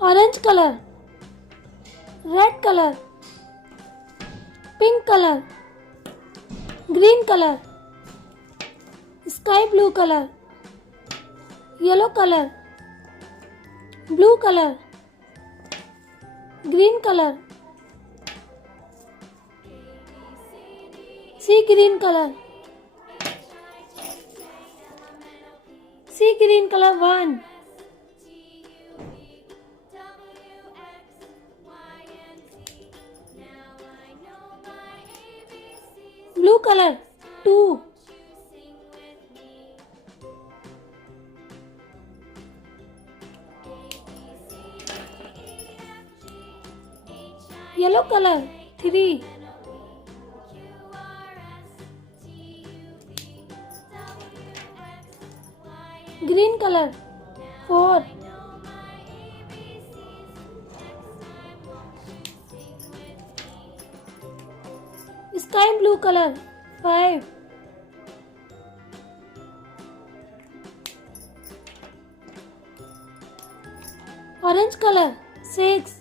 orange color, red color, pink color, green color, sky blue color, yellow color, blue color, green color, sea green color, sea green color 1, blue color 2, yellow color 3, green color 4, sky blue color 5, orange color 6,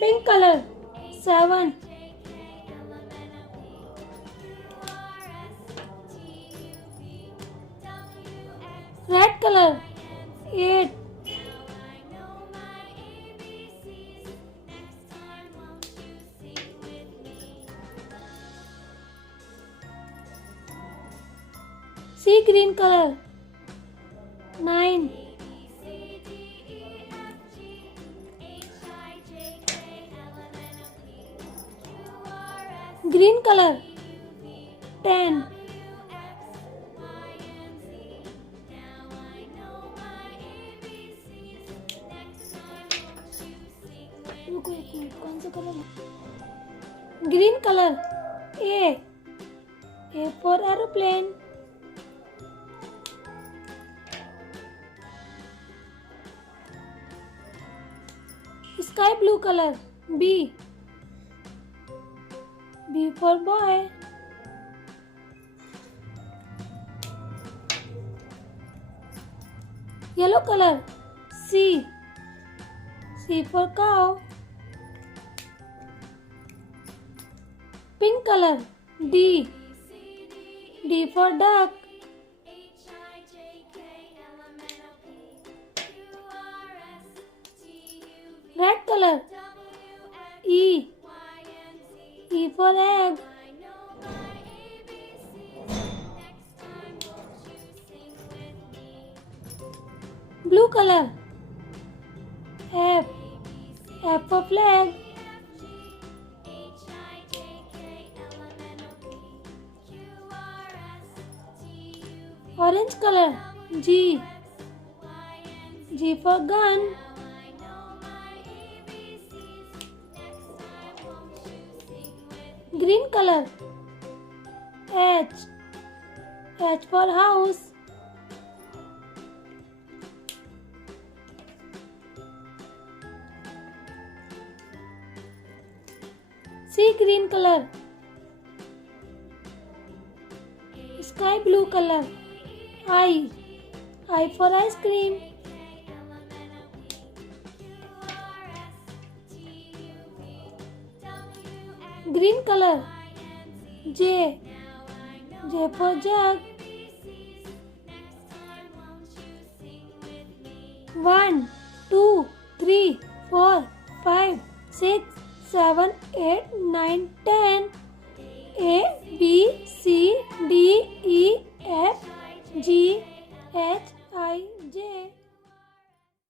pink color 7, red color 8, sea green color 9, green color 10, रुको एक minute कौन सा colour green colour A for aeroplane, sky blue colour B for boy, yellow colour C for cow, pink colour D for duck, red colour E for egg, blue color F for flag, orange color G for gun, green color H for house, sea green color, sky blue color I for ice cream, green color J for jug, 1 2 3 4 5 6 7 8 9 10 A B C D E F G H I J